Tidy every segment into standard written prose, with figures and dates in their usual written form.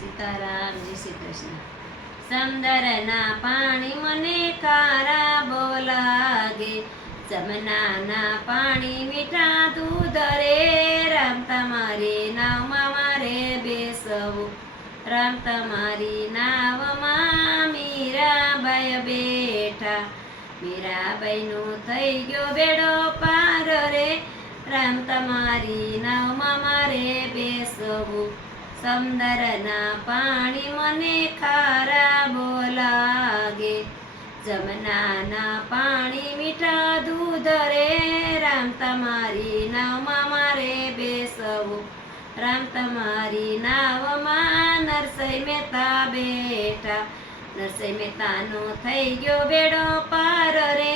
સીતારામ, જય શ્રી કૃષ્ણ. સમંદરના પાણી મને ખારા બહુ લાગે, જમનાના પાણી મીઠા દૂધ રે. રામ તમારી નાવમાં મારે બેસવું, રામ તમારી નાવમાં મીરાબાઈ બેઠા. મીરાબાઈનું થઈ ગયો બેડો પાર રે, રામ તમારી નાવમાં મારે બેસવું. સમંદરના પાણી મને ખારા બહુ લાગે, જમનાના પાણી મીઠા દૂધ રે. રામ તમારી નાવમાં મારે બેસવું, રામ તમારી નાવમાં નરસિંહ મહેતા બેઠા. નરસિંહ મહેતાનો થઈ ગયો બેડો પાર રે,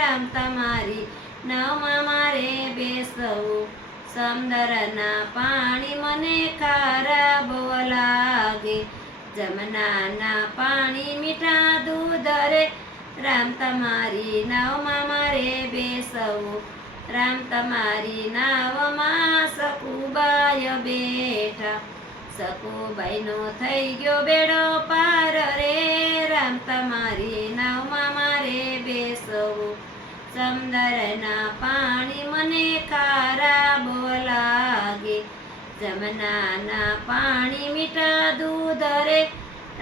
રામ તમારી નાવમાં મારે બેસવું. સમંદરના પાણી મને ખારા બહુ લાગે, જમનાના પાણી મીઠા દૂધ રે. રામ તમારી નાવમાં મારે બેસવું, રામ તમારી નાવમાં સકુબાઈ બેઠા. સકુબાઈનો થઈ ગયો બેડો પાર રે, રામ તમારી નાવમાં મારે બેસવું. સમંદરના પાણી મને ખારા બહુ લાગે, જમનાના પાણી મીઠા દૂધ રે.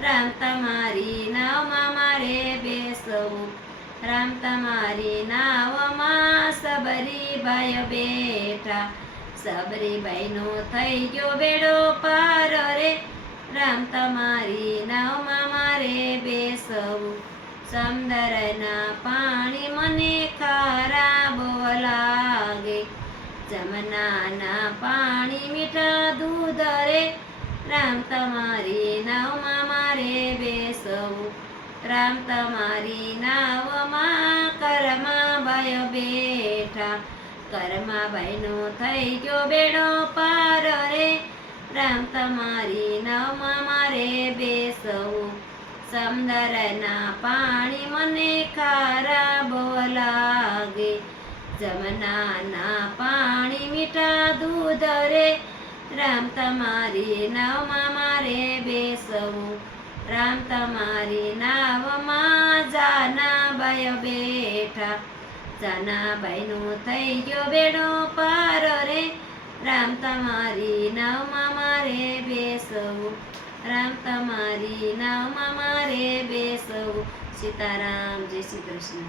રામ તમારી નાવમાં મારે બેસવું, રામ તમારી નાવમાં સબરીબાઈ બેઠા. સબરીબાઈનો થઈ ગયો બેડો પાર રે, રામ તમારી નાવમાં મારે બેસવું. સમંદરના પાણી મને ખારા બહુ લાગે, જમનાના પાણી મીઠા દૂધ રે. રામ તમારી નાવમાં મારે બેસવું, રામ તમારી નાવમાં કરમાબાઈ બેઠા. કરમાબાઈનો થઈ ગયો બેડો પાર રે, રામ તમારી નાવમાં મારે બેસવું. સમંદરના પાણી મને ખારા બહુ લાગે, જમનાના પાણી મીઠા દૂધ રે. રામ તમારી નાવમાં મારે બેસવું, રામ તમારી નાવમાં જાનાબાઈ બેઠા. જાનાબાઈનો થઈ ગયો બેડો પાર રે, રામ તમારી નાવમાં મારે બેસવું, રામ તમારી નાવમાં મારે બેસવું. સીતારામ, જય શ્રી કૃષ્ણ.